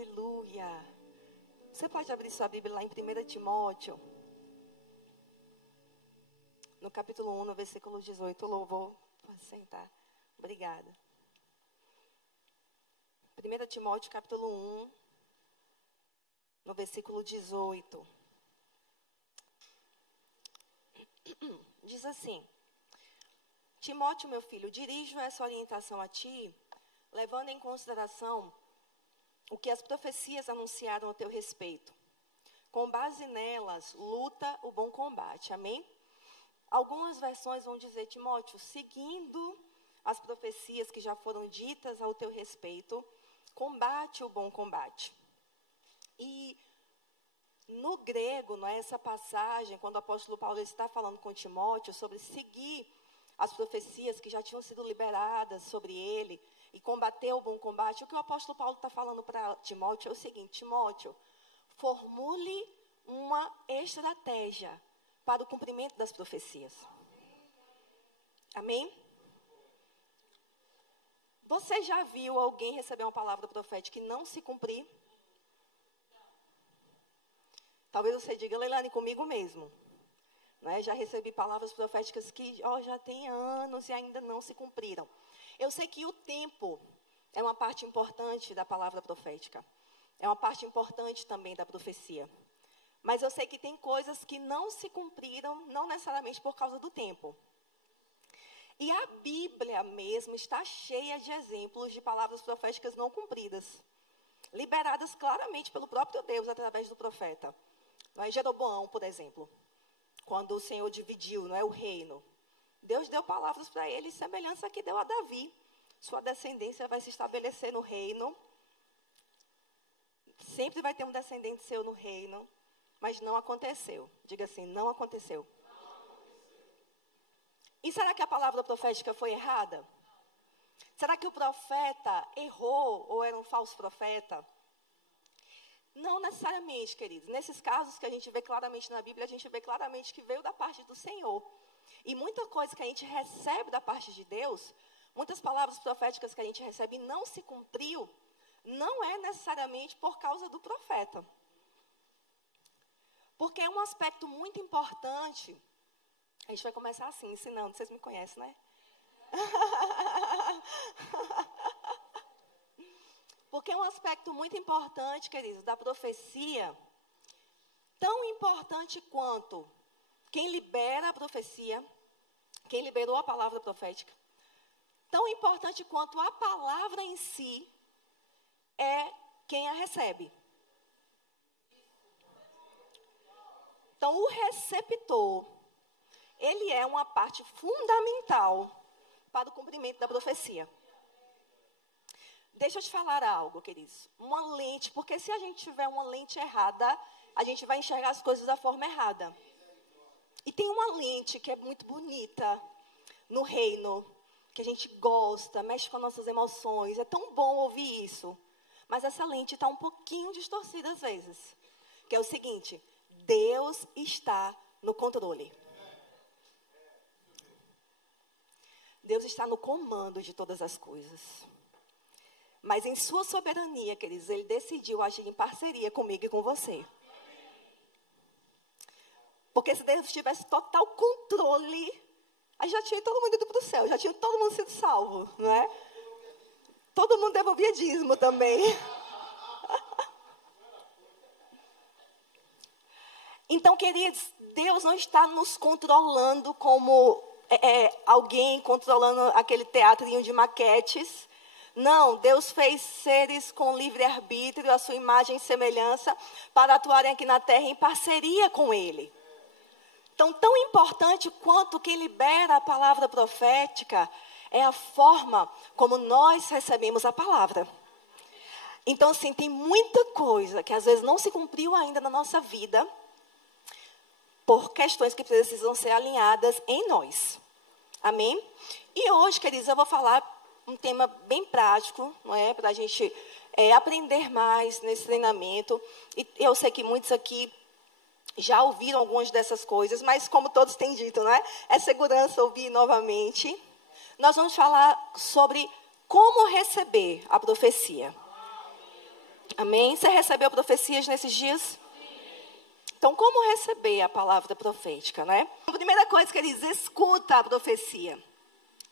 Aleluia. Você pode abrir sua Bíblia lá em 1 Timóteo, no capítulo 1, no versículo 18. Louvor, pode sentar. Obrigada. 1 Timóteo, capítulo 1, no versículo 18. Diz assim: Timóteo, meu filho, dirijo essa orientação a ti, levando em consideração o que as profecias anunciaram a teu respeito. Com base nelas, luta o bom combate. Amém? Algumas versões vão dizer, Timóteo, seguindo as profecias que já foram ditas ao teu respeito, combate o bom combate. E no grego, não é, essa passagem, quando o apóstolo Paulo está falando com Timóteo sobre seguir as profecias que já tinham sido liberadas sobre ele e combater o bom combate, o que o apóstolo Paulo está falando para Timóteo é o seguinte: Timóteo, formule uma estratégia para o cumprimento das profecias. Amém? Você já viu alguém receber uma palavra profética e não se cumprir? Talvez você diga, Leilane, comigo mesmo. Né? Já recebi palavras proféticas que já tem anos e ainda não se cumpriram. Eu sei que o tempo é uma parte importante da palavra profética. É uma parte importante também da profecia. Mas eu sei que tem coisas que não se cumpriram, não necessariamente por causa do tempo. E a Bíblia mesmo está cheia de exemplos de palavras proféticas não cumpridas, liberadas claramente pelo próprio Deus através do profeta. Não é? Jeroboão, por exemplo, quando o Senhor dividiu, não é, o reino, Deus deu palavras para ele, semelhança que deu a Davi. Sua descendência vai se estabelecer no reino. Sempre vai ter um descendente seu no reino. Mas não aconteceu. Diga assim, não aconteceu. E será que a palavra profética foi errada? Será que o profeta errou ou era um falso profeta? Não necessariamente, queridos. Nesses casos que a gente vê claramente na Bíblia, a gente vê claramente que veio da parte do Senhor. E muita coisa que a gente recebe da parte de Deus, muitas palavras proféticas que a gente recebe e não se cumpriu, não é necessariamente por causa do profeta. Porque é um aspecto muito importante. A gente vai começar assim, ensinando. Vocês me conhecem, né? Porque é um aspecto muito importante, queridos, da profecia. Tão importante quanto quem libera a profecia, quem liberou a palavra profética. Tão importante quanto a palavra em si é quem a recebe. Então, o receptor, ele é uma parte fundamental para o cumprimento da profecia. Deixa eu te falar algo, queridos. Uma lente, porque se a gente tiver uma lente errada, a gente vai enxergar as coisas da forma errada. E tem uma lente que é muito bonita no reino, que a gente gosta, mexe com as nossas emoções. É tão bom ouvir isso. Mas essa lente está um pouquinho distorcida às vezes. Que é o seguinte: Deus está no controle. Deus está no comando de todas as coisas. Mas em sua soberania, queridos, Ele decidiu agir em parceria comigo e com você. Porque se Deus tivesse total controle, aí já tinha todo mundo ido para o céu, já tinha todo mundo sido salvo, não é? Todo mundo devolvia dízimo também. Então, queridos, Deus não está nos controlando como alguém controlando aquele teatrinho de maquetes. Não, Deus fez seres com livre-arbítrio, a sua imagem e semelhança, para atuarem aqui na terra em parceria com Ele. Então, tão importante quanto quem libera a palavra profética é a forma como nós recebemos a palavra. Então, assim, tem muita coisa que às vezes não se cumpriu ainda na nossa vida, por questões que precisam ser alinhadas em nós. Amém? E hoje, queridos, eu vou falar um tema bem prático, não é? Para a gente aprender mais nesse treinamento. E eu sei que muitos aqui já ouviram algumas dessas coisas, mas como todos têm dito, não é? É segurança ouvir novamente. Nós vamos falar sobre como receber a profecia. Amém? Você recebeu profecias nesses dias? Então, como receber a palavra profética, né? A primeira coisa, queridos, escuta a profecia.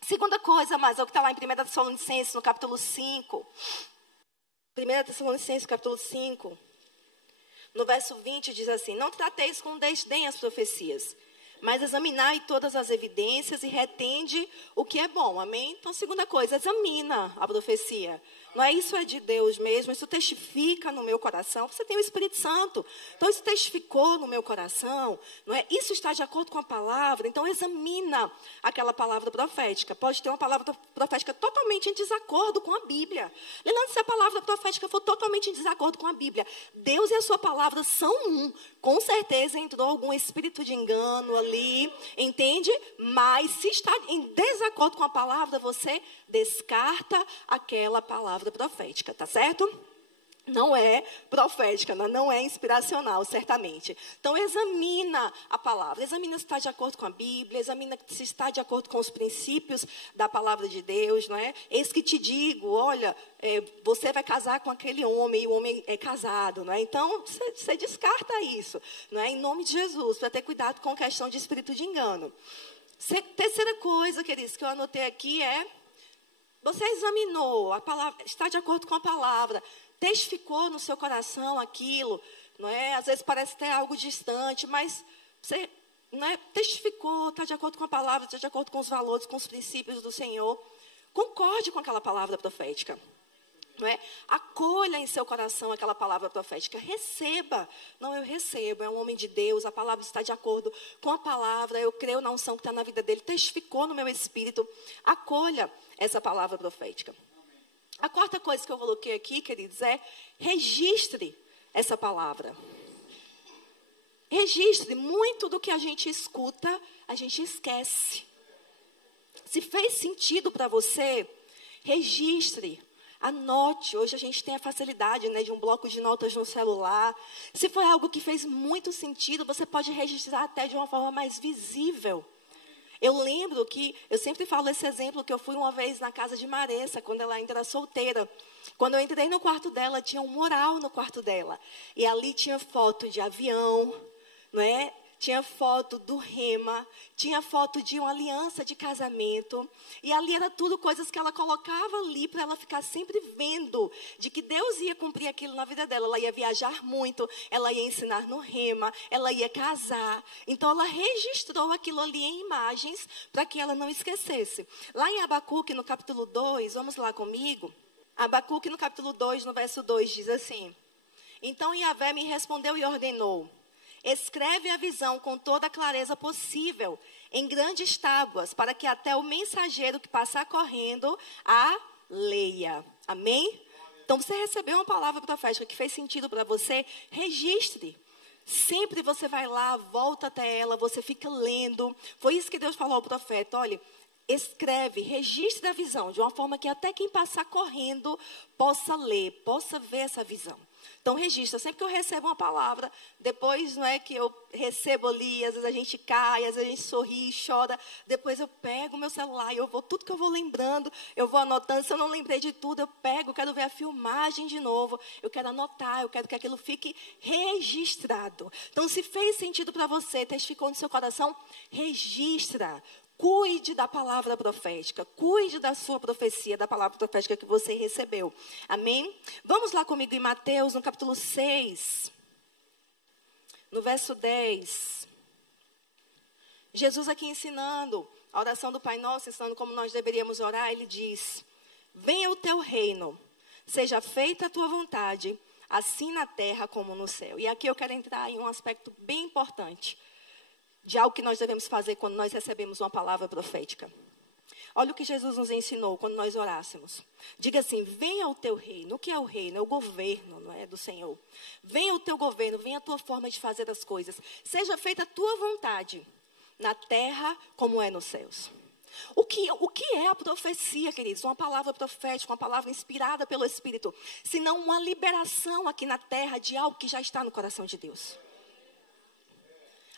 Segunda coisa, mas é o que está lá em 1 Tessalonicenses, no capítulo 5. 1 Tessalonicenses, capítulo 5, no verso 20, diz assim: não trateis com desdém as profecias, mas examinai todas as evidências e retende o que é bom. Amém? Então, segunda coisa, examina a profecia. Não é isso, é de Deus mesmo, isso testifica no meu coração. Você tem o Espírito Santo, então isso testificou no meu coração, não é? Isso está de acordo com a palavra, então examina aquela palavra profética. Pode ter uma palavra profética totalmente em desacordo com a Bíblia. Lembrando, se a palavra profética for totalmente em desacordo com a Bíblia, Deus e a sua palavra são um. Com certeza entrou algum espírito de engano ali, entende? Mas se está em desacordo com a palavra, você descarta aquela palavra profética, tá certo? Não é profética, não é inspiracional, certamente. Então, examina a palavra. Examina se está de acordo com a Bíblia. Examina se está de acordo com os princípios da palavra de Deus, não é? Eis que te digo, olha, você vai casar com aquele homem, e o homem é casado, não é? Então, você descarta isso, não é? Em nome de Jesus, para ter cuidado com a questão de espírito de engano. Terceira coisa, queridos, que eu anotei aqui é: você examinou a palavra, está de acordo com a palavra, testificou no seu coração aquilo, não é? Às vezes parece até algo distante, mas você, não é, testificou, está de acordo com a palavra, está de acordo com os valores, com os princípios do Senhor. Concorde com aquela palavra profética. Não é? Acolha em seu coração aquela palavra profética. Receba. Não, eu recebo. É um homem de Deus. A palavra está de acordo com a palavra. Eu creio na unção que está na vida dele. Testificou no meu espírito. Acolha essa palavra profética. A quarta coisa que eu coloquei aqui, queridos, é: registre essa palavra. Registre. Muito do que a gente escuta, a gente esquece. Se fez sentido para você, registre. Anote. Hoje a gente tem a facilidade, né, de um bloco de notas no celular. Se foi algo que fez muito sentido, você pode registrar até de uma forma mais visível. Eu lembro que, eu sempre falo esse exemplo, que eu fui uma vez na casa de Maressa, quando ela ainda era solteira. Quando eu entrei no quarto dela, tinha um mural no quarto dela. E ali tinha foto de avião, não é? Tinha foto do rema, tinha foto de uma aliança de casamento. E ali era tudo coisas que ela colocava ali para ela ficar sempre vendo de que Deus ia cumprir aquilo na vida dela. Ela ia viajar muito, ela ia ensinar no rema, ela ia casar. Então ela registrou aquilo ali em imagens para que ela não esquecesse. Lá em Abacuque, no capítulo 2, vamos lá comigo. Abacuque, no capítulo 2, no verso 2, diz assim: então Yahvé me respondeu e ordenou: escreve a visão com toda a clareza possível, em grandes tábuas, para que até o mensageiro que passar correndo a leia. Amém? Então, você recebeu uma palavra profética que fez sentido para você, registre. Sempre você vai lá, volta até ela, você fica lendo. Foi isso que Deus falou ao profeta: olha, escreve, registre a visão, de uma forma que até quem passar correndo possa ler, possa ver essa visão. Então, registra. Sempre que eu recebo uma palavra, depois, não é que eu recebo ali, às vezes a gente cai, às vezes a gente sorri, chora. Depois eu pego o meu celular e tudo que eu vou lembrando, eu vou anotando. Se eu não lembrei de tudo, eu pego, eu quero ver a filmagem de novo. Eu quero anotar, eu quero que aquilo fique registrado. Então, se fez sentido para você, testificou no seu coração, registra. Cuide da palavra profética, cuide da sua profecia, da palavra profética que você recebeu. Amém? Vamos lá comigo em Mateus, no capítulo 6, no verso 10. Jesus aqui ensinando a oração do Pai Nosso, ensinando como nós deveríamos orar, ele diz: venha o teu reino, seja feita a tua vontade, assim na terra como no céu. E aqui eu quero entrar em um aspecto bem importante de algo que nós devemos fazer quando nós recebemos uma palavra profética. Olha o que Jesus nos ensinou quando nós orássemos. Diga assim: venha o teu reino. O que é o reino? É o governo, não é, do Senhor. Venha o teu governo, venha a tua forma de fazer as coisas. Seja feita a tua vontade, na terra como é nos céus. O que é a profecia, queridos? Uma palavra profética, uma palavra inspirada pelo Espírito, senão uma liberação aqui na terra de algo que já está no coração de Deus.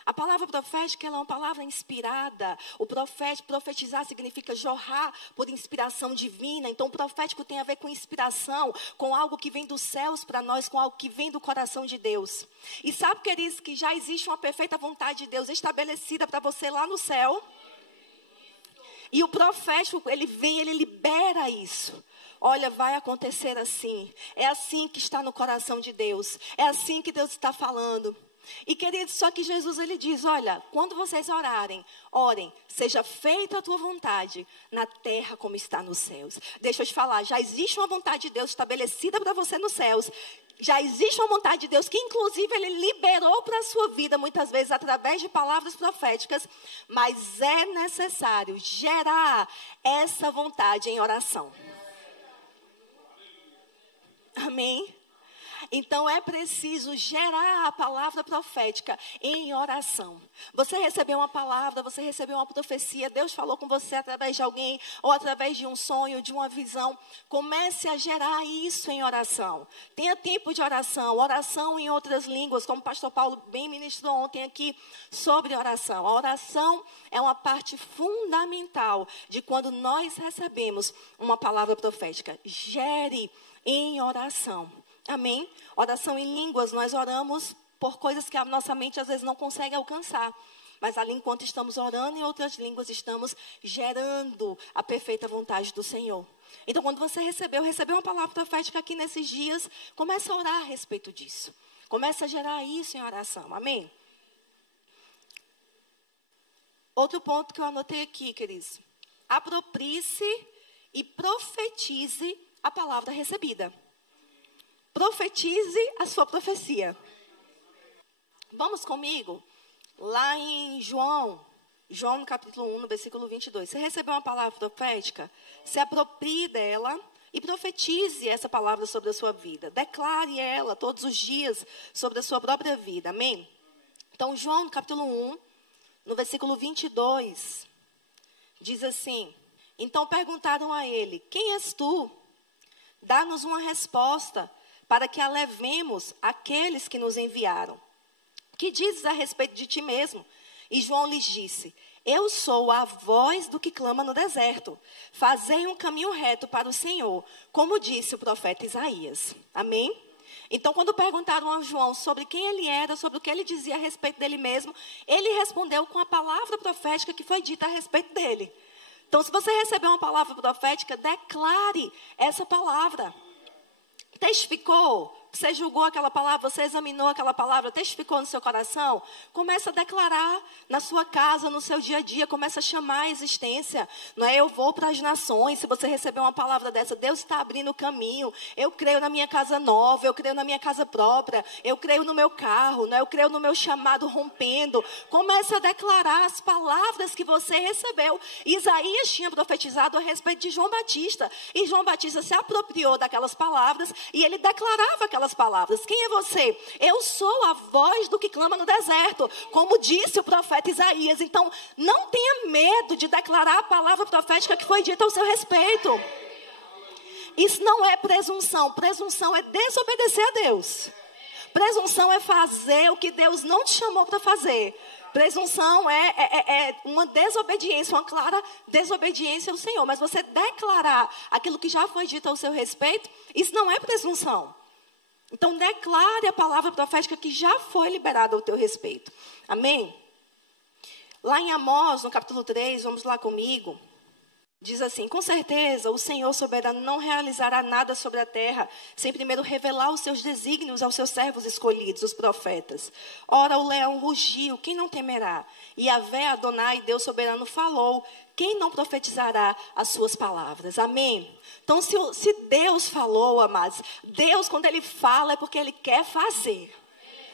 A palavra profética, ela é uma palavra inspirada. O profetizar significa jorrar por inspiração divina. Então, o profético tem a ver com inspiração, com algo que vem dos céus para nós, com algo que vem do coração de Deus. E sabe, queridos, que já existe uma perfeita vontade de Deus estabelecida para você lá no céu? E o profético, ele vem, ele libera isso. Olha, vai acontecer assim. É assim que está no coração de Deus. É assim que Deus está falando. E, queridos, só que Jesus, ele diz, olha, quando vocês orem, seja feita a tua vontade na terra como está nos céus. Deixa eu te falar, já existe uma vontade de Deus estabelecida para você nos céus. Já existe uma vontade de Deus que, inclusive, Ele liberou para a sua vida, muitas vezes, através de palavras proféticas. Mas é necessário gerar essa vontade em oração. Amém? Então, é preciso gerar a palavra profética em oração. Você recebeu uma palavra, você recebeu uma profecia, Deus falou com você através de alguém, ou através de um sonho, de uma visão. Comece a gerar isso em oração. Tenha tempo de oração, oração em outras línguas, como o pastor Paulo bem ministrou ontem aqui sobre oração. A oração é uma parte fundamental de quando nós recebemos uma palavra profética. Gere em oração. Amém? Oração em línguas, nós oramos por coisas que a nossa mente às vezes não consegue alcançar. Mas ali, enquanto estamos orando em outras línguas, estamos gerando a perfeita vontade do Senhor. Então, quando você recebeu uma palavra profética aqui nesses dias, comece a orar a respeito disso. Comece a gerar isso em oração. Amém? Outro ponto que eu anotei aqui, queridos. Aproprie-se e profetize a palavra recebida. Profetize a sua profecia. Vamos comigo? Lá em João no capítulo 1, no versículo 22. Você recebeu uma palavra profética? Se aproprie dela e profetize essa palavra sobre a sua vida. Declare ela todos os dias sobre a sua própria vida. Amém? Então, João, no capítulo 1, no versículo 22, diz assim: então perguntaram a ele, quem és tu? Dá-nos uma resposta para que a levemos àqueles que nos enviaram. Que dizes a respeito de ti mesmo? E João lhes disse, eu sou a voz do que clama no deserto. Fazei um caminho reto para o Senhor, como disse o profeta Isaías. Amém? Então, quando perguntaram a João sobre quem ele era, sobre o que ele dizia a respeito dele mesmo, ele respondeu com a palavra profética que foi dita a respeito dele. Então, se você recebeu uma palavra profética, declare essa palavra. Testificou? Você julgou aquela palavra, você examinou aquela palavra, testificou no seu coração? Começa a declarar na sua casa, no seu dia a dia, começa a chamar a existência. Não é eu vou para as nações, se você receber uma palavra dessa, Deus está abrindo o caminho. Eu creio na minha casa nova, eu creio na minha casa própria, eu creio no meu carro, não é? Eu creio no meu chamado rompendo. Começa a declarar as palavras que você recebeu. Isaías tinha profetizado a respeito de João Batista, e João Batista se apropriou daquelas palavras, e ele declarava aquelas palavras. Quem é você? Eu sou a voz do que clama no deserto, como disse o profeta Isaías. Então, não tenha medo de declarar a palavra profética que foi dita ao seu respeito. Isso não é presunção. Presunção é desobedecer a Deus. Presunção é fazer o que Deus não te chamou para fazer. Presunção é uma desobediência, uma clara desobediência ao Senhor. Mas você declarar aquilo que já foi dito ao seu respeito, isso não é presunção. Então, declare a palavra profética que já foi liberada ao teu respeito. Amém? Lá em Amós, no capítulo 3, vamos lá comigo. Diz assim, com certeza o Senhor soberano não realizará nada sobre a terra, sem primeiro revelar os seus desígnios aos seus servos escolhidos, os profetas. Ora, o leão rugiu, quem não temerá? E Yahvé Adonai, Deus soberano, falou, quem não profetizará as suas palavras? Amém? Então, se Deus falou, amados, Deus, quando Ele fala, é porque Ele quer fazer.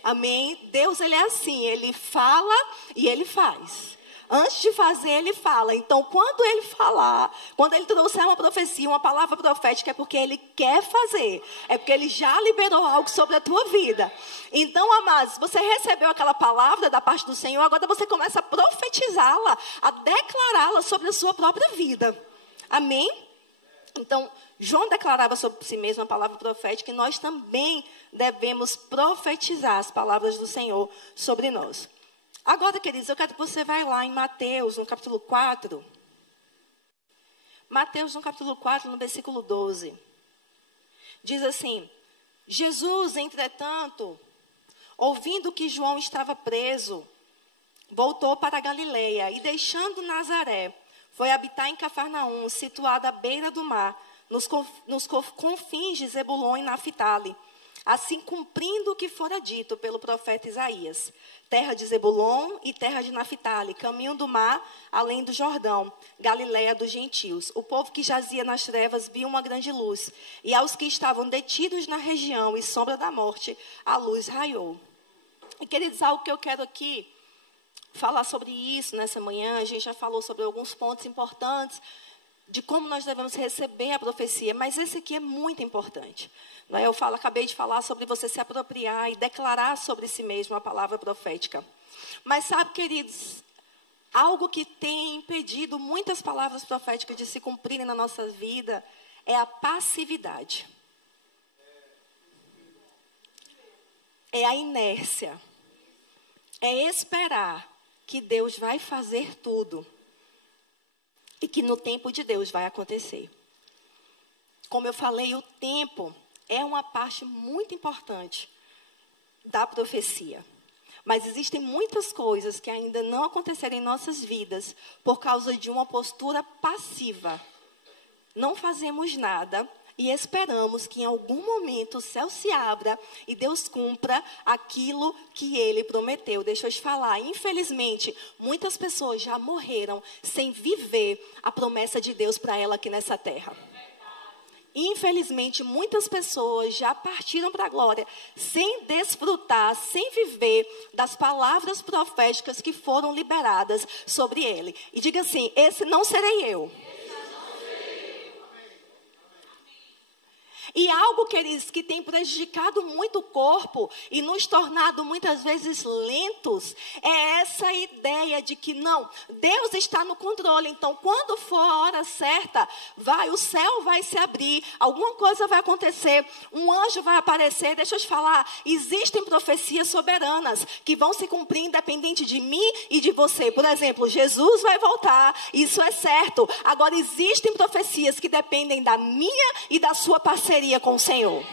Amém? Deus, Ele é assim, Ele fala e Ele faz. Antes de fazer, Ele fala. Então, quando Ele falar, quando Ele trouxer uma profecia, uma palavra profética, é porque Ele quer fazer. É porque Ele já liberou algo sobre a tua vida. Então, amados, você recebeu aquela palavra da parte do Senhor, agora você começa a profetizá-la, a declará-la sobre a sua própria vida. Amém? Então, João declarava sobre si mesmo a palavra profética e nós também devemos profetizar as palavras do Senhor sobre nós. Agora, queridos, eu quero que você vá lá em Mateus, no capítulo 4. Mateus, no capítulo 4, no versículo 12. Diz assim: Jesus, entretanto, ouvindo que João estava preso, voltou para a Galileia e, deixando Nazaré, foi habitar em Cafarnaum, situada à beira do mar, nos confins de Zebulon e Naphtali, assim cumprindo o que fora dito pelo profeta Isaías: terra de Zebulon e terra de Naphtali, caminho do mar, além do Jordão, Galileia dos gentios. O povo que jazia nas trevas viu uma grande luz, e aos que estavam detidos na região e sombra da morte, a luz raiou. E, queridos, algo que eu quero aqui falar sobre isso nessa manhã. A gente já falou sobre alguns pontos importantes de como nós devemos receber a profecia, mas esse aqui é muito importante. Acabei de falar sobre você se apropriar e declarar sobre si mesmo a palavra profética. Mas sabe, queridos, algo que tem impedido muitas palavras proféticas de se cumprirem na nossa vida é a passividade. É a inércia. É esperar que Deus vai fazer tudo e que no tempo de Deus vai acontecer. Como eu falei, o tempo é uma parte muito importante da profecia. Mas existem muitas coisas que ainda não aconteceram em nossas vidas por causa de uma postura passiva. Não fazemos nada e esperamos que em algum momento o céu se abra e Deus cumpra aquilo que Ele prometeu. Deixa eu te falar, infelizmente, muitas pessoas já morreram sem viver a promessa de Deus para ela aqui nessa terra. Infelizmente, muitas pessoas já partiram para a glória sem desfrutar, sem viver das palavras proféticas que foram liberadas sobre ele. E diga assim: esse não serei eu. E algo, queridos, que tem prejudicado muito o corpo e nos tornado muitas vezes lentos, é essa ideia de que não, Deus está no controle. Então, quando for a hora certa, o céu vai se abrir, alguma coisa vai acontecer, um anjo vai aparecer. Deixa eu te falar, existem profecias soberanas que vão se cumprir independente de mim e de você. Por exemplo, Jesus vai voltar, isso é certo. Agora, existem profecias que dependem da minha e da sua parceria com o Senhor.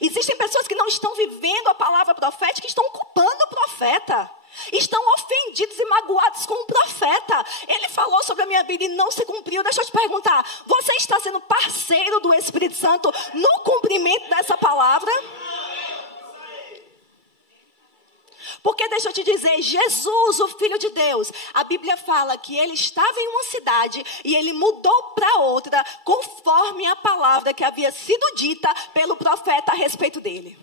Existem pessoas que não estão vivendo a palavra profética e estão culpando o profeta. Estão ofendidos e magoados com o profeta. Ele falou sobre a minha vida e não se cumpriu. Deixa eu te perguntar, você está sendo parceiro do Espírito Santo no cumprimento dessa palavra? Porque deixa eu te dizer, Jesus, o Filho de Deus, a Bíblia fala que ele estava em uma cidade e ele mudou para outra, conforme a palavra que havia sido dita pelo profeta a respeito dele.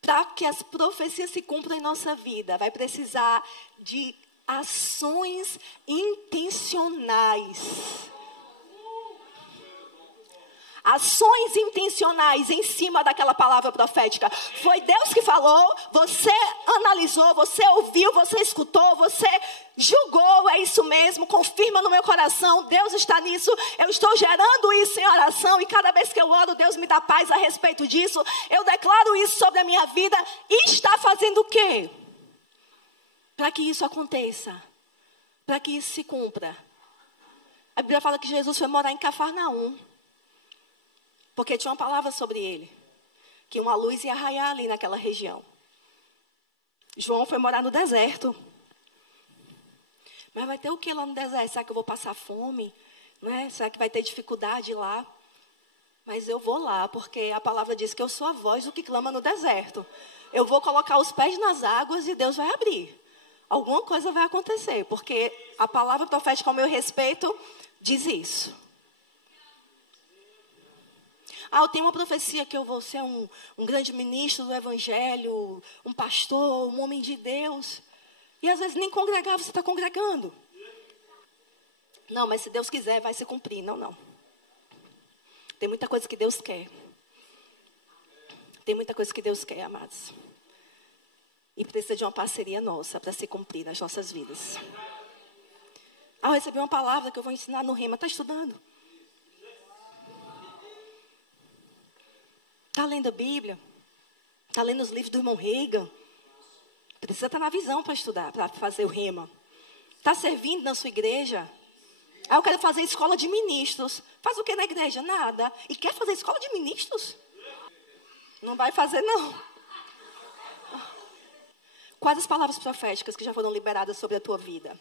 Para que as profecias se cumpram em nossa vida, vai precisar de ações intencionais. Ações intencionais em cima daquela palavra profética. Foi Deus que falou, você analisou, você ouviu, você escutou, você julgou, é isso mesmo, confirma no meu coração, Deus está nisso, eu estou gerando isso em oração e cada vez que eu oro, Deus me dá paz a respeito disso, eu declaro isso sobre a minha vida e está fazendo o quê? Para que isso aconteça, para que isso se cumpra. A Bíblia fala que Jesus foi morar em Cafarnaum. Porque tinha uma palavra sobre ele, que uma luz ia raiar ali naquela região. João foi morar no deserto. Mas vai ter o que lá no deserto? Será que eu vou passar fome? Né? Será que vai ter dificuldade lá? Mas eu vou lá, porque a palavra diz que eu sou a voz do que clama no deserto. Eu vou colocar os pés nas águas e Deus vai abrir. Alguma coisa vai acontecer, porque a palavra profética ao meu respeito diz isso. Eu tenho uma profecia que eu vou ser um grande ministro do Evangelho, um pastor, um homem de Deus. E às vezes nem congregar você está congregando. Não, mas se Deus quiser vai se cumprir. Não. Tem muita coisa que Deus quer. Tem muita coisa que Deus quer, amados. E precisa de uma parceria nossa para se cumprir nas nossas vidas. Eu recebi uma palavra que eu vou ensinar no Rema. Está estudando? Está lendo a Bíblia? Está lendo os livros do irmão Reagan? Precisa estar na visão para estudar, para fazer o rema. Está servindo na sua igreja? Ah, eu quero fazer escola de ministros. Faz o que na igreja? Nada. E quer fazer escola de ministros? Não vai fazer, não. Quais as palavras proféticas que já foram liberadas sobre a tua vida?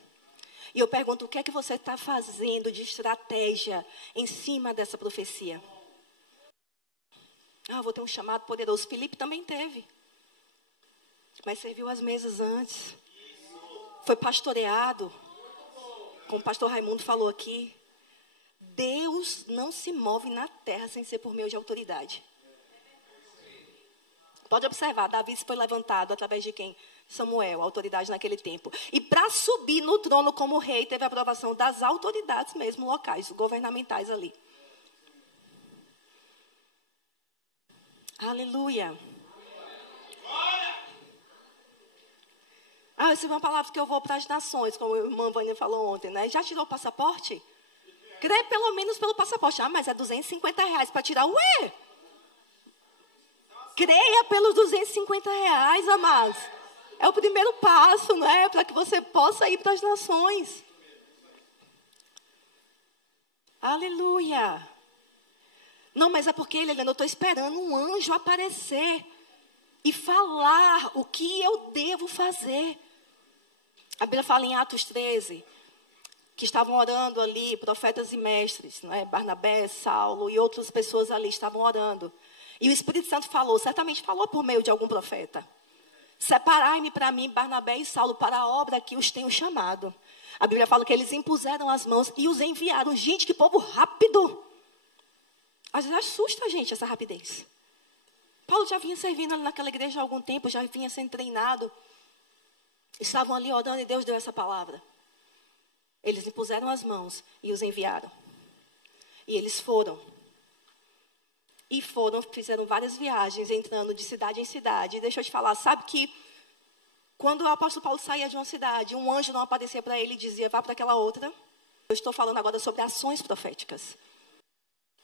E eu pergunto, o que é que você está fazendo de estratégia em cima dessa profecia? Ah, vou ter um chamado poderoso. Filipe também teve. Mas serviu as mesas antes. Foi pastoreado. Como o pastor Raimundo falou aqui. Deus não se move na terra sem ser por meio de autoridade. Pode observar, Davi foi levantado através de quem? Samuel, a autoridade naquele tempo. E para subir no trono como rei, teve a aprovação das autoridades mesmo locais, governamentais ali. Aleluia. Ah, eu recebi uma palavra que eu vou para as nações, como a irmã Vânia falou ontem, né? Já tirou o passaporte? Crê pelo menos pelo passaporte. Ah, mas é R$250 para tirar. Ué! Creia pelos R$250, amados. É o primeiro passo, né? Para que você possa ir para as nações. Aleluia. Não, mas é porque, Helena, eu estou esperando um anjo aparecer e falar o que eu devo fazer. A Bíblia fala em Atos 13, que estavam orando ali, profetas e mestres, né? Barnabé, Saulo e outras pessoas ali estavam orando. E o Espírito Santo falou, certamente falou por meio de algum profeta. Separai-me para mim, Barnabé e Saulo, para a obra que os tenho chamado. A Bíblia fala que eles impuseram as mãos e os enviaram. Gente, que povo rápido! Às vezes assusta a gente essa rapidez. Paulo já vinha servindo ali naquela igreja há algum tempo, já vinha sendo treinado. Estavam ali orando e Deus deu essa palavra. Eles impuseram as mãos e os enviaram. E eles foram. E fizeram várias viagens, entrando de cidade em cidade. E deixa eu te falar, sabe que quando o apóstolo Paulo saía de uma cidade, um anjo não aparecia para ele e dizia, vá para aquela outra. Eu estou falando agora sobre ações proféticas.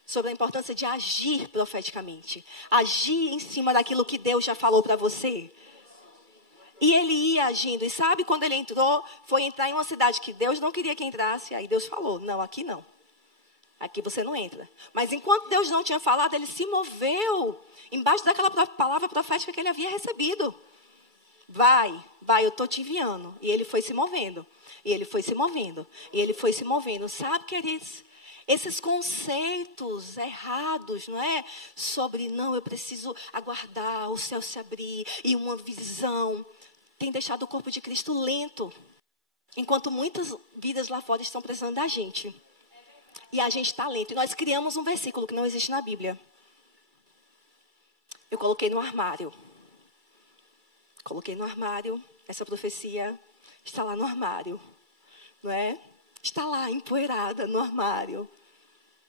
Sobre a importância de agir profeticamente. Agir em cima daquilo que Deus já falou para você. E ele ia agindo. E sabe quando ele entrou, foi entrar em uma cidade que Deus não queria que entrasse. Aí Deus falou, não, aqui não. Aqui você não entra. Mas enquanto Deus não tinha falado, ele se moveu embaixo daquela palavra profética que ele havia recebido. Vai, eu estou te enviando. E ele foi se movendo. E ele foi se movendo. E ele foi se movendo. Sabe, queridos? Esses conceitos errados, não é? Sobre, não, eu preciso aguardar o céu se abrir e uma visão. Tem deixado o corpo de Cristo lento. Enquanto muitas vidas lá fora estão precisando da gente. E a gente está lento. E nós criamos um versículo que não existe na Bíblia. Eu coloquei no armário. Coloquei no armário. Essa profecia está lá no armário. Não é? Está lá, empoeirada no armário.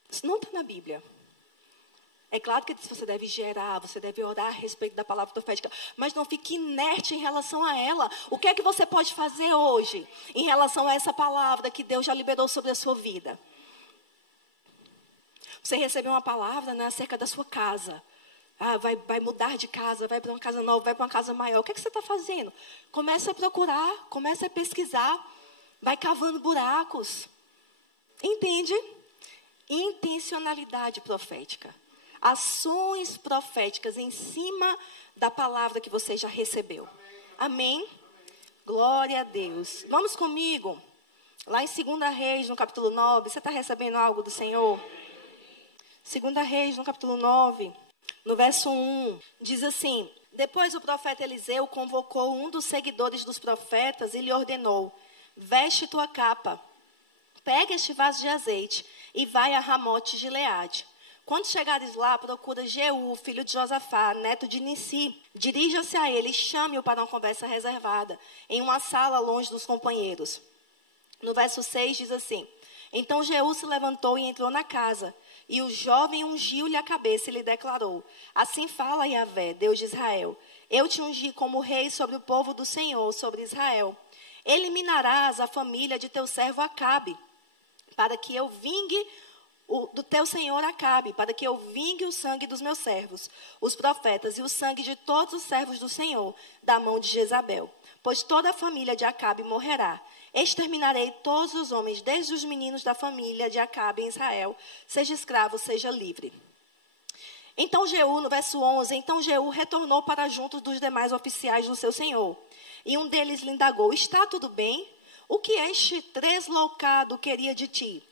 Isso não está na Bíblia. É claro que você deve gerar, você deve orar a respeito da palavra profética. Mas não fique inerte em relação a ela. O que é que você pode fazer hoje em relação a essa palavra que Deus já liberou sobre a sua vida? Você recebeu uma palavra, né, acerca da sua casa. Ah, vai mudar de casa, vai para uma casa nova, vai para uma casa maior. O que é que você está fazendo? Começa a procurar, começa a pesquisar. Vai cavando buracos. Entende? Intencionalidade profética. Ações proféticas em cima da palavra que você já recebeu. Amém? Glória a Deus. Vamos comigo. Lá em 2 Reis, no capítulo 9. Você está recebendo algo do Senhor? 2 Reis, no capítulo 9, no verso 1, diz assim: depois o profeta Eliseu convocou um dos seguidores dos profetas e lhe ordenou: veste tua capa, pega este vaso de azeite e vai a Ramote Gileade. Quando chegares lá, procura Jeú, filho de Josafá, neto de Nissi. Dirija-se a ele e chame-o para uma conversa reservada, em uma sala longe dos companheiros. No verso 6 diz assim: então Jeú se levantou e entrou na casa. E o jovem ungiu-lhe a cabeça e lhe declarou: assim fala Yahvé, Deus de Israel, eu te ungi como rei sobre o povo do Senhor, sobre Israel. Eliminarás a família de teu servo Acabe, para que eu vingue do teu senhor Acabe, para que eu vingue o sangue dos meus servos, os profetas, e o sangue de todos os servos do Senhor, da mão de Jezabel. Pois toda a família de Acabe morrerá. Exterminarei todos os homens, desde os meninos da família de Acabe em Israel, seja escravo, seja livre. Então Jeú, no verso 11, então Jeú retornou para junto dos demais oficiais do seu senhor. E um deles lhe indagou: está tudo bem? O que este tresloucado queria de ti?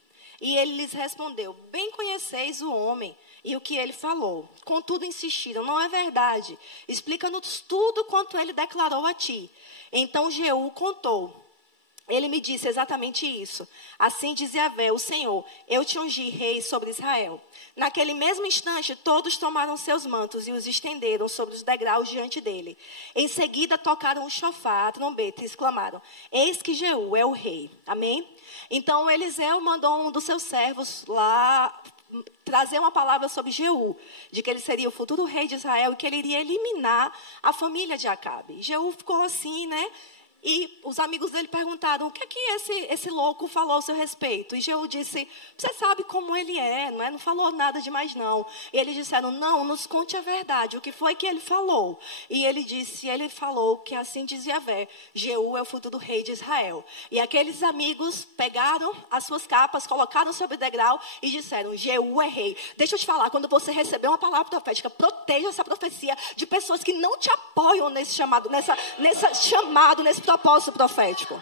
E ele lhes respondeu: bem conheceis o homem e o que ele falou. Contudo insistiram: não é verdade. Explica-nos tudo quanto ele declarou a ti. Então Jeú contou. Ele me disse exatamente isso. Assim diz Yahvé, o Senhor: eu te ungi rei sobre Israel. Naquele mesmo instante, todos tomaram seus mantos e os estenderam sobre os degraus diante dele. Em seguida, tocaram o chofar, a trombeta, e exclamaram: eis que Jeú é o rei. Amém? Então, Eliseu mandou um dos seus servos lá trazer uma palavra sobre Jeú, de que ele seria o futuro rei de Israel e que ele iria eliminar a família de Acabe. Jeú ficou assim, né? E os amigos dele perguntaram: o que é que esse louco falou ao seu respeito? E Jeú disse: você sabe como ele é, não é? Não falou nada demais, não. E eles disseram: não, nos conte a verdade. O que foi que ele falou? E ele disse: ele falou que assim diz Yahvé, Jeú é o futuro rei de Israel. E aqueles amigos pegaram as suas capas, colocaram sobre o degrau e disseram: Jeú é rei. Deixa eu te falar, quando você receber uma palavra profética, proteja essa profecia de pessoas que não te apoiam nesse chamado, nesse propósito profético.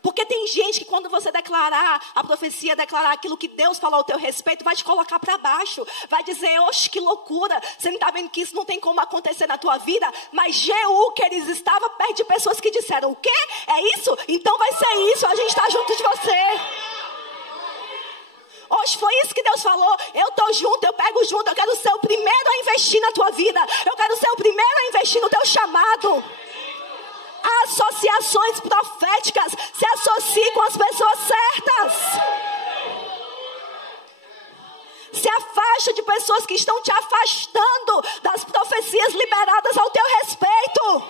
Porque tem gente que quando você declarar a profecia, declarar aquilo que Deus falou ao teu respeito, vai te colocar para baixo. Vai dizer: oxe, que loucura. Você não está vendo que isso não tem como acontecer na tua vida? Mas Jeú, que eles estavam perto de pessoas que disseram: o quê? É isso? Então vai ser isso. A gente está junto de você. Hoje foi isso que Deus falou. Eu estou junto, eu pego junto. Eu quero ser o primeiro a investir na tua vida. Eu quero ser o primeiro a investir no teu chamado. Associações proféticas. Se associe com as pessoas certas. Se afaste de pessoas que estão te afastando das profecias liberadas ao teu respeito.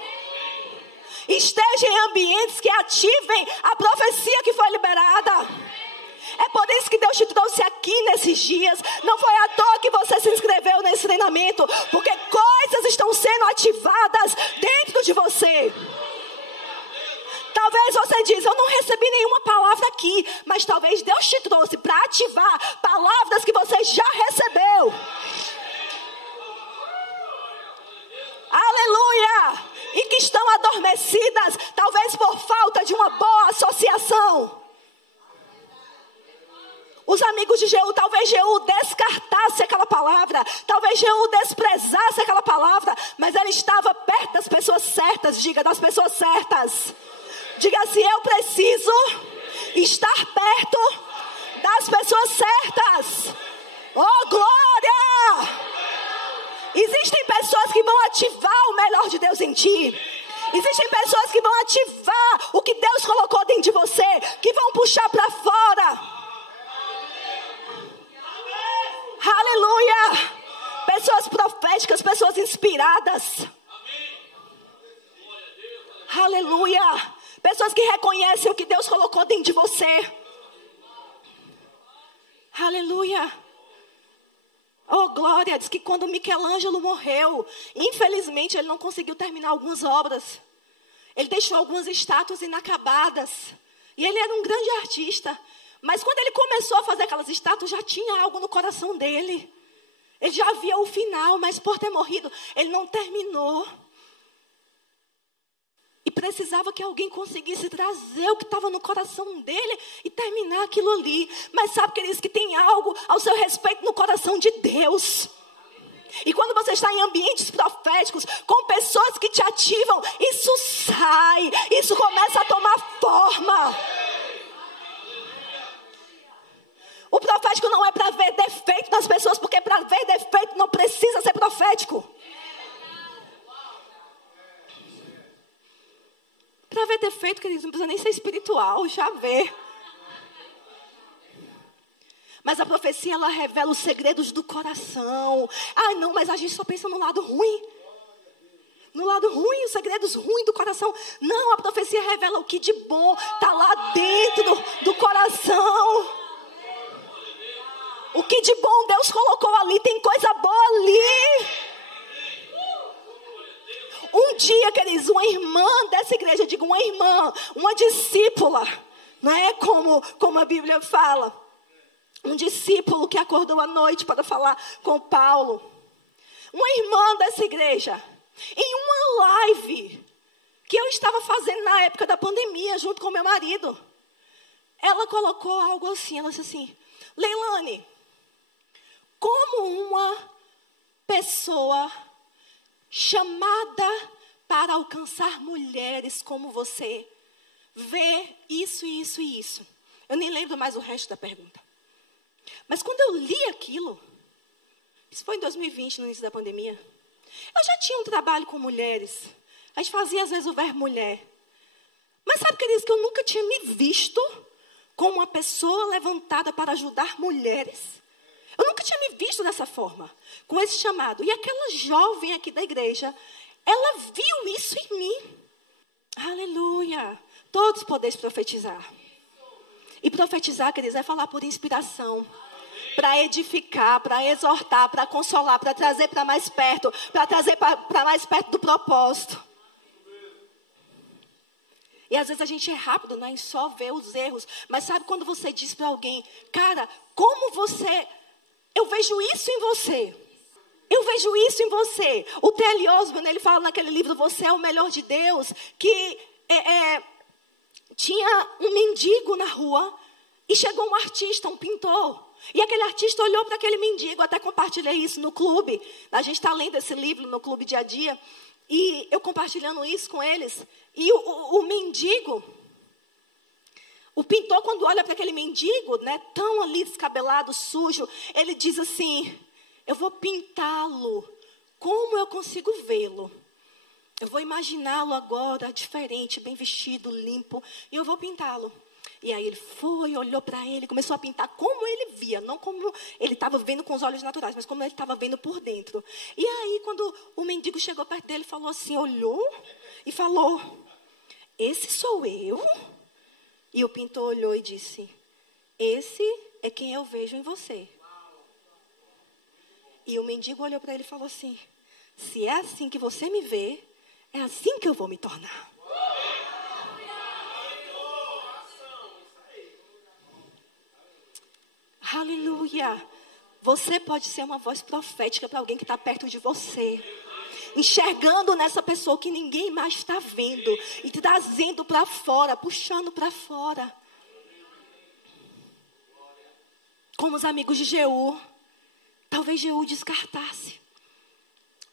Esteja em ambientes que ativem a profecia que foi liberada. É por isso que Deus te trouxe aqui nesses dias. Não foi à toa que você se inscreveu nesse treinamento. Porque coisas estão sendo ativadas dentro de você. Talvez você diz: eu não recebi nenhuma palavra aqui. Mas talvez Deus te trouxe para ativar palavras que você já recebeu. Aleluia! E que estão adormecidas, talvez por falta de uma boa associação. Os amigos de Jeú, talvez Jeú descartasse aquela palavra, talvez Jeú desprezasse aquela palavra, mas ele estava perto das pessoas certas. Diga: das pessoas certas. Diga assim: eu preciso estar perto das pessoas certas. Oh, glória! Existem pessoas que vão ativar o melhor de Deus em ti. Existem pessoas que vão ativar o que Deus colocou dentro de você, que vão puxar para fora. Aleluia! Pessoas proféticas, pessoas inspiradas. Aleluia! Pessoas que reconhecem o que Deus colocou dentro de você. Aleluia! Oh, glória! Diz que quando Michelangelo morreu, infelizmente ele não conseguiu terminar algumas obras. Ele deixou algumas estátuas inacabadas. E ele era um grande artista. Mas quando ele começou a fazer aquelas estátuas, já tinha algo no coração dele. Ele já via o final, mas por ter morrido, ele não terminou. E precisava que alguém conseguisse trazer o que estava no coração dele e terminar aquilo ali. Mas sabe, queridos, que tem algo ao seu respeito no coração de Deus. E quando você está em ambientes proféticos, com pessoas que te ativam, isso sai, isso começa a tomar forma. O profético não é para ver defeito nas pessoas, porque para ver defeito não precisa ser profético. Para ver defeito, queridos, não precisa nem ser espiritual, já vê. Mas a profecia, ela revela os segredos do coração. Ah, não, mas a gente só pensa no lado ruim. No lado ruim, os segredos ruins do coração. Não, a profecia revela o que de bom está lá dentro do coração. O que de bom Deus colocou ali, tem coisa boa ali. Um dia, queridos, uma irmã dessa igreja, eu digo uma irmã, uma discípula, não é como a Bíblia fala. Um discípulo que acordou à noite para falar com Paulo. Uma irmã dessa igreja, em uma live que eu estava fazendo na época da pandemia, junto com meu marido. Ela colocou algo assim, ela disse assim: Leilane, como uma pessoa chamada para alcançar mulheres como você vê isso, isso e isso. Eu nem lembro mais o resto da pergunta. Mas quando eu li aquilo, isso foi em 2020, no início da pandemia, eu já tinha um trabalho com mulheres. A gente fazia às vezes o verbo mulher. Mas sabe, queridos, que eu nunca tinha me visto como uma pessoa levantada para ajudar mulheres. Eu nunca tinha me visto dessa forma, com esse chamado. E aquela jovem aqui da igreja, ela viu isso em mim. Aleluia. Todos podeis profetizar. E profetizar, queridos, é falar por inspiração. Para edificar, para exortar, para consolar, para trazer para mais perto. Para trazer para mais perto do propósito. E às vezes a gente é rápido, né, em só ver os erros. Mas sabe quando você diz para alguém: cara, como você... Eu vejo isso em você. Eu vejo isso em você. O T.L. Osborne, ele fala naquele livro Você é o Melhor de Deus, que tinha um mendigo na rua e chegou um artista, um pintor. E aquele artista olhou para aquele mendigo, até compartilhei isso no clube. A gente está lendo esse livro no clube dia a dia. E eu compartilhando isso com eles. E o mendigo, o pintor, quando olha para aquele mendigo, né, tão ali descabelado, sujo, ele diz assim: eu vou pintá-lo como eu consigo vê-lo. Eu vou imaginá-lo agora diferente, bem vestido, limpo, e eu vou pintá-lo. E aí ele foi, olhou para ele, começou a pintar como ele via, não como ele estava vendo com os olhos naturais, mas como ele estava vendo por dentro. E aí, quando o mendigo chegou perto dele, falou assim, olhou e falou: esse sou eu? E o pintor olhou e disse: esse é quem eu vejo em você. E o mendigo olhou para ele e falou assim: se é assim que você me vê, é assim que eu vou me tornar. Aleluia. Você pode ser uma voz profética para alguém que está perto de você. Enxergando nessa pessoa que ninguém mais está vendo. E trazendo para fora, puxando para fora. Como os amigos de Jeú. Talvez Jeú descartasse.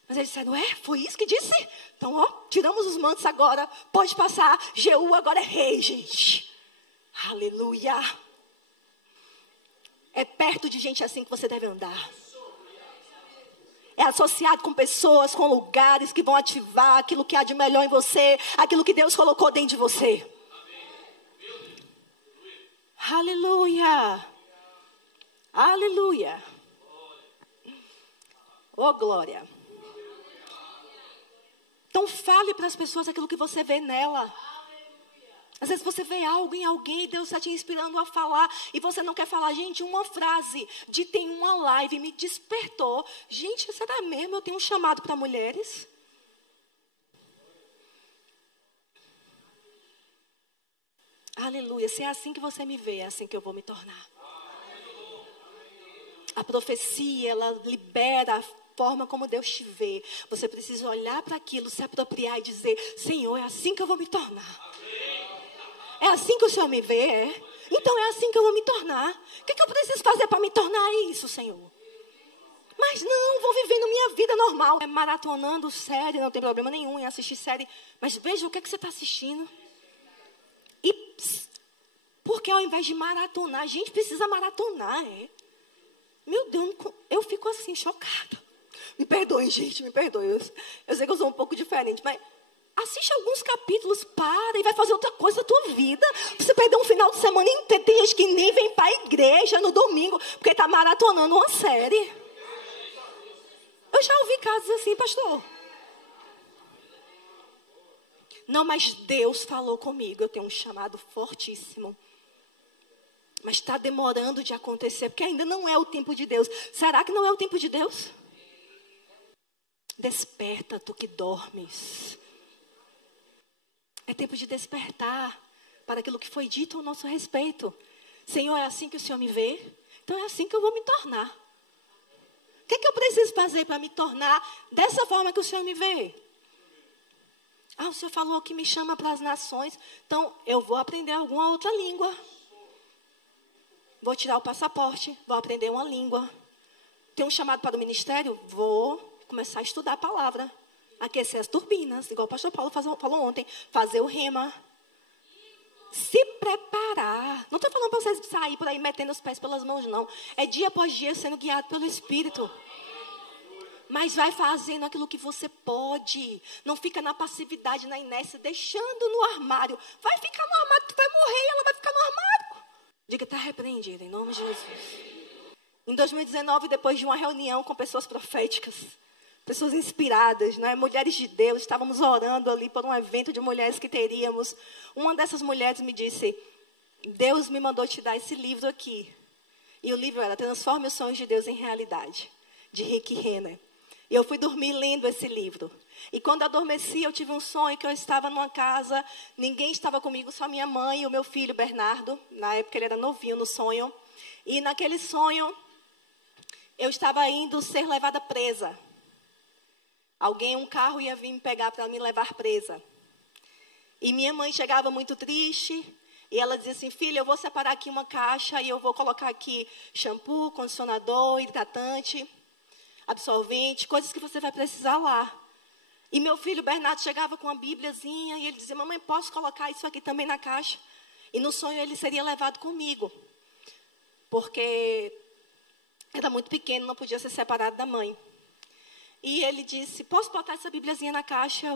Mas eles disseram: foi isso que disse? Então, tiramos os mantos agora. Pode passar. Jeú agora é rei, gente. Aleluia. É perto de gente assim que você deve andar. É associado com pessoas, com lugares que vão ativar aquilo que há de melhor em você. Aquilo que Deus colocou dentro de você. Aleluia. Aleluia. Oh, glória. Então fale para as pessoas aquilo que você vê nela. Às vezes você vê algo em alguém e Deus está te inspirando a falar e você não quer falar. Gente, uma frase de tem uma live me despertou. Gente, será mesmo? Eu tenho um chamado para mulheres? Aleluia. Se é assim que você me vê, é assim que eu vou me tornar. A profecia, ela libera a forma como Deus te vê. Você precisa olhar para aquilo, se apropriar e dizer: Senhor, é assim que eu vou me tornar. É assim que o Senhor me vê, é? Então é assim que eu vou me tornar. O que eu preciso fazer para me tornar isso, Senhor? Mas não, vou vivendo minha vida normal. É maratonando série, não tem problema nenhum em assistir série. Mas veja o que você está assistindo. E porque ao invés de maratonar, a gente precisa maratonar, é? Meu Deus, eu fico assim, chocada. Me perdoem, gente, me perdoem. Eu sei que eu sou um pouco diferente, mas... assiste alguns capítulos, para e vai fazer outra coisa da tua vida. Você perdeu um final de semana inteiro. Tem gente que nem vem para a igreja no domingo, porque está maratonando uma série. Eu já ouvi casos assim, pastor. Não, mas Deus falou comigo. Eu tenho um chamado fortíssimo. Mas está demorando de acontecer, porque ainda não é o tempo de Deus. Será que não é o tempo de Deus? Desperta, tu que dormes. É tempo de despertar para aquilo que foi dito ao nosso respeito. Senhor, é assim que o Senhor me vê? Então é assim que eu vou me tornar. O que é que eu preciso fazer para me tornar dessa forma que o Senhor me vê? O Senhor falou que me chama para as nações. Então eu vou aprender alguma outra língua. Vou tirar o passaporte, vou aprender uma língua. Tem um chamado para o ministério? Vou começar a estudar a palavra. Aquecer as turbinas, igual o pastor Paulo falou ontem. Fazer o rema. Se preparar. Não estou falando para vocês sair por aí metendo os pés pelas mãos, não. É dia após dia sendo guiado pelo Espírito. Mas vai fazendo aquilo que você pode. Não fica na passividade, na inércia, deixando no armário. Vai ficar no armário, tu vai morrer e ela vai ficar no armário. Diga, está repreendida, em nome de Jesus. Em 2019, depois de uma reunião com pessoas proféticas, pessoas inspiradas, né? Mulheres de Deus, estávamos orando ali por um evento de mulheres que teríamos. Uma dessas mulheres me disse, Deus me mandou te dar esse livro aqui. E o livro era Transforme os Sonhos de Deus em Realidade, de Rick Renner. E eu fui dormir lendo esse livro. E quando adormeci, eu tive um sonho que eu estava numa casa, ninguém estava comigo, só minha mãe e o meu filho, Bernardo. Na época ele era novinho no sonho. E naquele sonho, eu estava indo ser levada presa. Um carro ia vir me pegar para me levar presa. E minha mãe chegava muito triste. E ela dizia assim, filha, eu vou separar aqui uma caixa e eu vou colocar aqui shampoo, condicionador, hidratante, absorvente, coisas que você vai precisar lá. E meu filho Bernardo chegava com uma bíbliazinha e ele dizia, mamãe, posso colocar isso aqui também na caixa? E no sonho ele seria levado comigo. Porque era muito pequeno, não podia ser separado da mãe. E ele disse, posso botar essa bíbliazinha na caixa?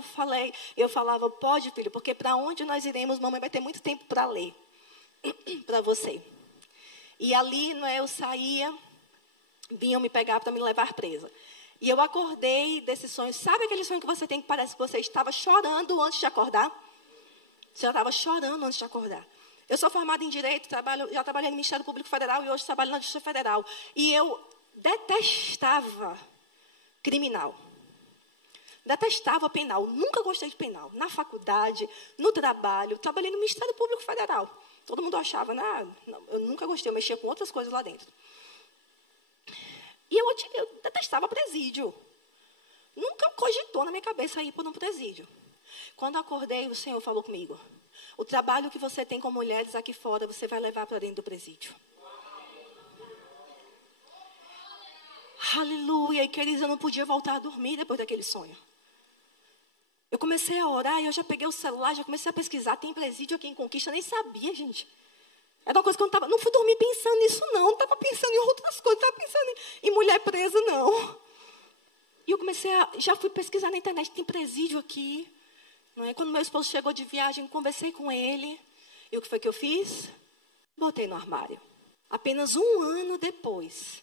Eu falava, pode, filho, porque para onde nós iremos, mamãe vai ter muito tempo para ler. Para você. E ali, eu saía, vinham me pegar para me levar presa. E eu acordei desse sonho. Sabe aquele sonho que você tem que parece que você estava chorando antes de acordar? Você já estava chorando antes de acordar. Eu sou formada em Direito, já trabalhei no Ministério Público Federal e hoje trabalho na Justiça Federal. E eu detestava criminal. Detestava penal. Nunca gostei de penal. Na faculdade, no trabalho, trabalhei no Ministério Público Federal. Todo mundo achava, eu nunca gostei, eu mexia com outras coisas lá dentro. E eu detestava presídio. Nunca cogitou na minha cabeça ir por um presídio. Quando acordei, o Senhor falou comigo. O trabalho que você tem com mulheres aqui fora, você vai levar para dentro do presídio. Aleluia. E queridos, eu não podia voltar a dormir depois daquele sonho. Eu comecei a orar e eu já peguei o celular, já comecei a pesquisar. Tem presídio aqui em Conquista, eu nem sabia, gente. Era uma coisa que eu não fui dormir pensando nisso, não. Não estava pensando em outras coisas, não estava pensando em mulher presa, não. E eu já fui pesquisar na internet, tem presídio aqui. Não é? Quando meu esposo chegou de viagem, conversei com ele. E o que foi que eu fiz? Botei no armário. Apenas um ano depois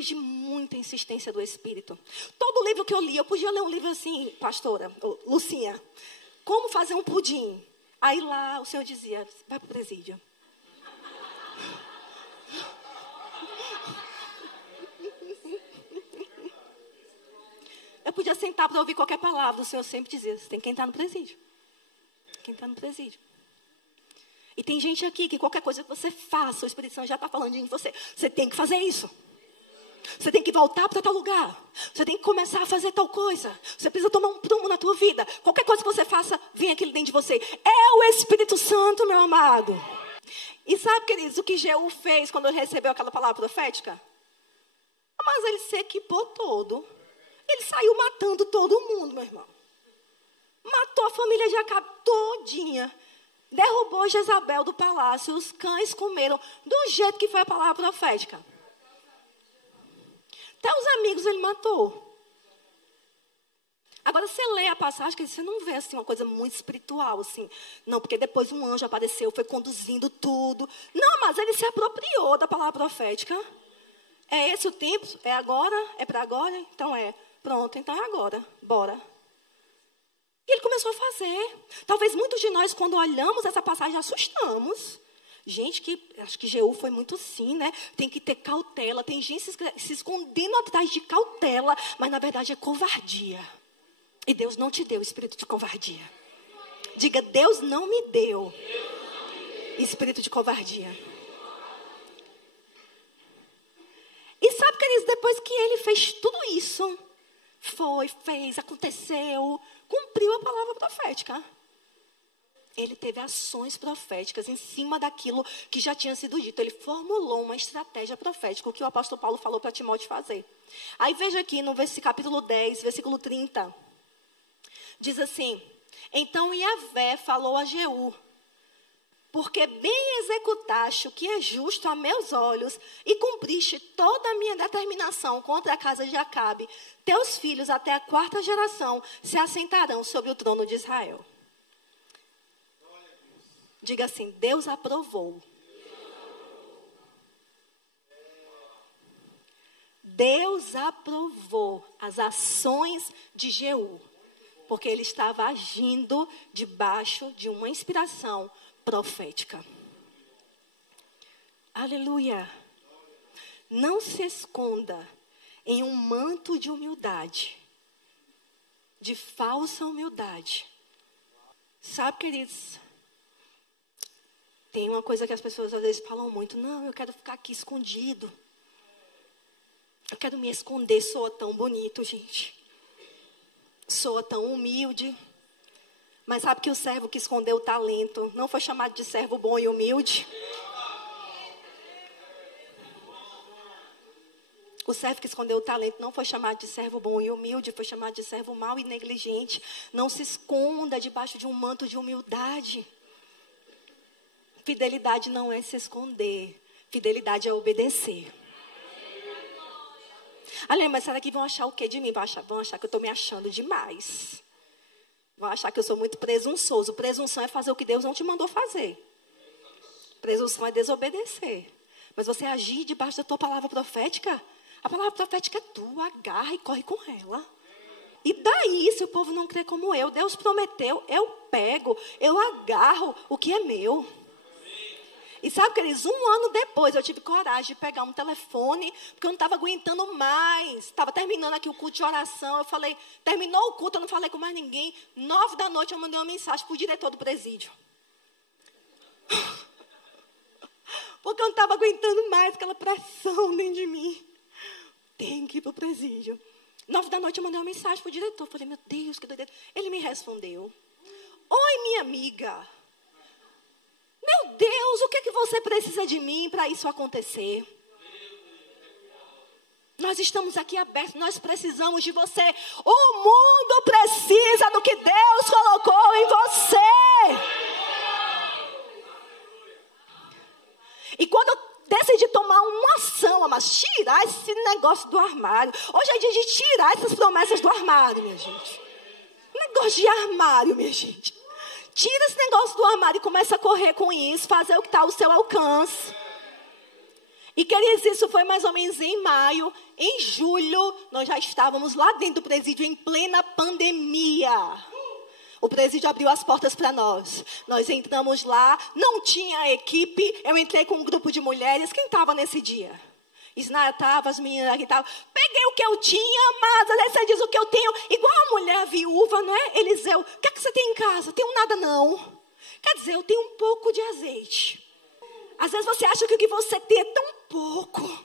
de muita insistência do Espírito. Todo livro que eu li, eu podia ler um livro assim, pastora, Lucinha, como fazer um pudim. Aí lá o Senhor dizia, vai para o presídio. Eu podia sentar para ouvir qualquer palavra. O Senhor sempre dizia, você tem que entrar no presídio. Tem que entrar no presídio. E tem gente aqui que qualquer coisa que você faça, o Espírito Santo já está falando em você. Você tem que fazer isso. Você tem que voltar para tal lugar. Você tem que começar a fazer tal coisa. Você precisa tomar um prumo na tua vida. Qualquer coisa que você faça, vem aquilo dentro de você. É o Espírito Santo, meu amado. E sabe, queridos, o que Jeú fez quando ele recebeu aquela palavra profética? Mas ele se equipou todo. Ele saiu matando todo mundo, meu irmão. Matou a família de Acabe todinha. Derrubou Jezabel do palácio. Os cães comeram do jeito que foi a palavra profética. Até os amigos ele matou. Agora, você lê a passagem, que você não vê assim, uma coisa muito espiritual. Assim. Não, porque depois um anjo apareceu, foi conduzindo tudo. Não, mas ele se apropriou da palavra profética. É esse o tempo? É agora? É para agora? Então é. Pronto, então é agora. Bora. E ele começou a fazer. Talvez muitos de nós, quando olhamos essa passagem, assustamos. Gente, acho que Jeú foi muito sim, né? Tem que ter cautela. Tem gente se escondendo atrás de cautela, mas na verdade é covardia. E Deus não te deu espírito de covardia. Diga, Deus não me deu espírito de covardia. E sabe, queridos, depois que ele fez tudo isso, fez, aconteceu, cumpriu a palavra profética. Ele teve ações proféticas em cima daquilo que já tinha sido dito. Ele formulou uma estratégia profética, o que o apóstolo Paulo falou para Timóteo fazer. Aí veja aqui no capítulo 10, versículo 30. Diz assim: então Yahvé falou a Jeú: porque bem executaste o que é justo a meus olhos e cumpriste toda a minha determinação contra a casa de Acabe, teus filhos até a 4ª geração se assentarão sobre o trono de Israel. Diga assim: Deus aprovou. Deus aprovou as ações de Jeú, porque ele estava agindo debaixo de uma inspiração profética. Aleluia. Não se esconda em um manto de humildade, de falsa humildade. Sabe, queridos, tem uma coisa que as pessoas às vezes falam muito: não, eu quero ficar aqui escondido. Eu quero me esconder. Soa tão bonito, gente. Soa tão humilde. Mas sabe que o servo que escondeu o talento não foi chamado de servo bom e humilde? O servo que escondeu o talento não foi chamado de servo bom e humilde, foi chamado de servo mau e negligente. Não se esconda debaixo de um manto de humildade. Fidelidade não é se esconder. Fidelidade é obedecer. Aliás, mas será que vão achar o que de mim? Vão achar que eu estou me achando demais. Vão achar que eu sou muito presunçoso. Presunção é fazer o que Deus não te mandou fazer. Presunção é desobedecer. Mas você agir debaixo da tua palavra profética, a palavra profética é tua, agarra e corre com ela. E daí, se o povo não crê como eu, Deus prometeu, eu pego, eu agarro o que é meu. E sabe, queridos, 1 ano depois eu tive coragem de pegar um telefone, porque eu não estava aguentando mais. Estava terminando aqui o culto de oração. Eu falei, terminou o culto, eu não falei com mais ninguém. 9 da noite eu mandei uma mensagem para o diretor do presídio. Porque eu não estava aguentando mais aquela pressão dentro de mim. Tem que ir para o presídio. 9 da noite eu mandei uma mensagem para o diretor. Falei, meu Deus, que doideira. Ele me respondeu: oi, minha amiga. Meu Deus, o que é que você precisa de mim para isso acontecer? Nós estamos aqui abertos, nós precisamos de você. O mundo precisa do que Deus colocou em você. E quando eu decidi tomar uma ação, mas tirar esse negócio do armário. Hoje é dia de tirar essas promessas do armário, minha gente. Negócio de armário, minha gente. Tira esse negócio do armário e começa a correr com isso, fazer o que está ao seu alcance. E, queridos, isso foi mais ou menos em maio. Em julho, nós já estávamos lá dentro do presídio em plena pandemia. O presídio abriu as portas para nós. Nós entramos lá, não tinha equipe. Eu entrei com um grupo de mulheres. Quem estava nesse dia? Isnara estava, as meninas aqui estavam. Peguei o que eu tinha, mas às vezes você diz o que eu tenho. Igual a mulher viúva, né? Eliseu, o que é que você tem em casa? Tenho nada não. Quer dizer, eu tenho um pouco de azeite. Às vezes você acha que o que você tem é tão pouco.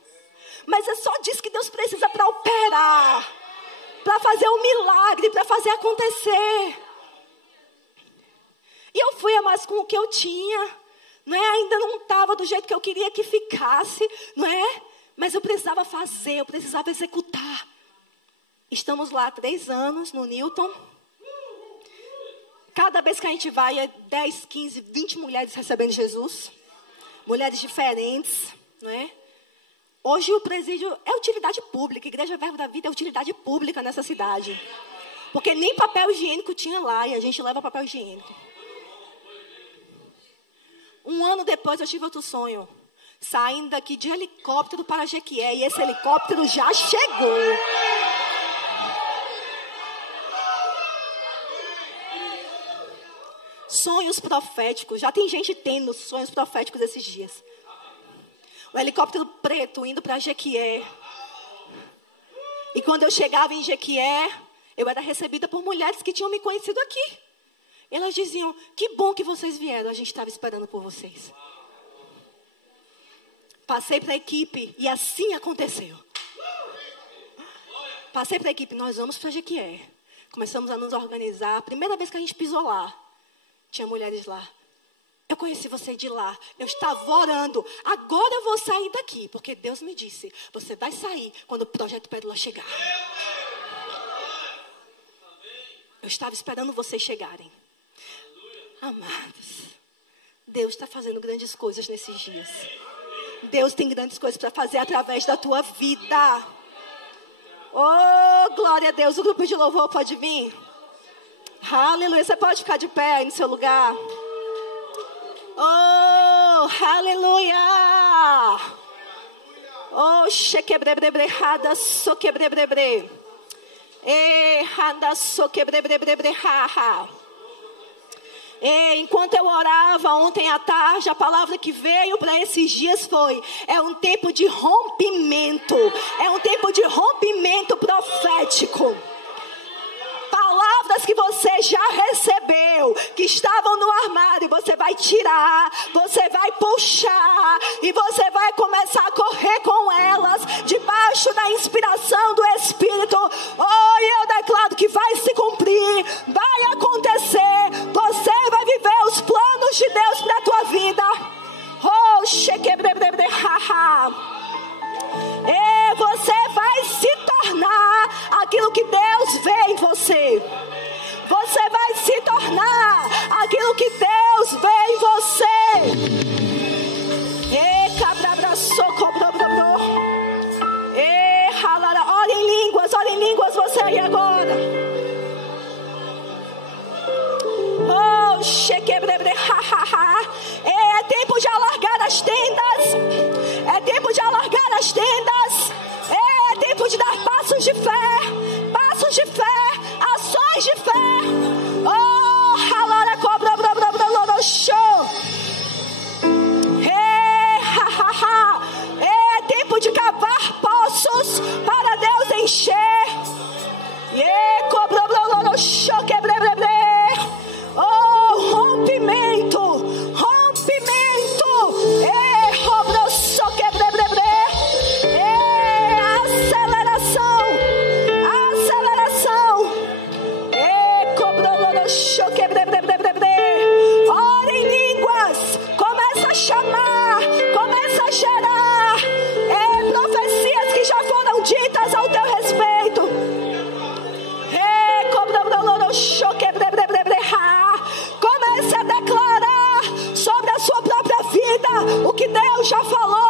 Mas é só disso que Deus precisa para operar. Para fazer um milagre, para fazer acontecer. E eu fui a mais com o que eu tinha. Não é? Ainda não estava do jeito que eu queria que ficasse. Não é? Mas eu precisava fazer, eu precisava executar. Estamos lá há 3 anos no Newton. Cada vez que a gente vai, é 10, 15, 20 mulheres recebendo Jesus. Mulheres diferentes, não é? Hoje o presídio é utilidade pública. A Igreja Verbo da Vida é utilidade pública nessa cidade. Porque nem papel higiênico tinha lá e a gente leva papel higiênico. 1 ano depois eu tive outro sonho. Saindo daqui de helicóptero para Jequié. E esse helicóptero já chegou. sonhos proféticos. Já tem gente tendo sonhos proféticos esses dias. O helicóptero preto indo para Jequié. E quando eu chegava em Jequié, eu era recebida por mulheres que tinham me conhecido aqui. Elas diziam, que bom que vocês vieram, a gente estava esperando por vocês. Passei para a equipe e assim aconteceu. Passei para a equipe, nós vamos para Jequié. Começamos a nos organizar. A primeira vez que a gente pisou lá, tinha mulheres lá. Eu conheci você de lá. Eu estava orando. Agora eu vou sair daqui. Porque Deus me disse, você vai sair quando o Projeto Pérola chegar. Eu estava esperando vocês chegarem. Amados, Deus está fazendo grandes coisas nesses dias. Deus tem grandes coisas para fazer através da tua vida. Oh, glória a Deus. O grupo de louvor pode vir? Aleluia. Você pode ficar de pé aí no seu lugar? Oh, aleluia. Oh, shequebrebrebrehada soquebrebrebre. Handa soquebrebrebre ha. Enquanto eu orava ontem à tarde, a palavra que veio para esses dias foi: é um tempo de rompimento. É um tempo de rompimento profético. Palavras que você já recebeu, que estavam no armário, você vai tirar, você vai puxar e você vai começar a correr com elas, debaixo da inspiração do Espírito. Oh, e eu declaro que vai se cumprir, vai acontecer, você vai viver os planos de Deus para a tua vida. Oh, shequebrebrebre haha. E você vai se tornar aquilo que Deus vê em você. Você vai se tornar aquilo que Deus vê em você. E cabrabra socobrobro. E ralara. Ora em línguas você aí agora. Oh, shequebrebre hahaha. É tempo de alargar as tendas. É tempo de alargar as tendas. É tempo de dar passos de fé, ações de fé. Oh, halora cobra bro bro bro bro show. É tempo de cavar poços para Deus encher. E cobra bro bro show quebrebre. Oh, rompimento. Ora em línguas, começa a chamar, começa a gerar profecias que já foram ditas ao teu respeito. Comece a declarar sobre a sua própria vida o que Deus já falou.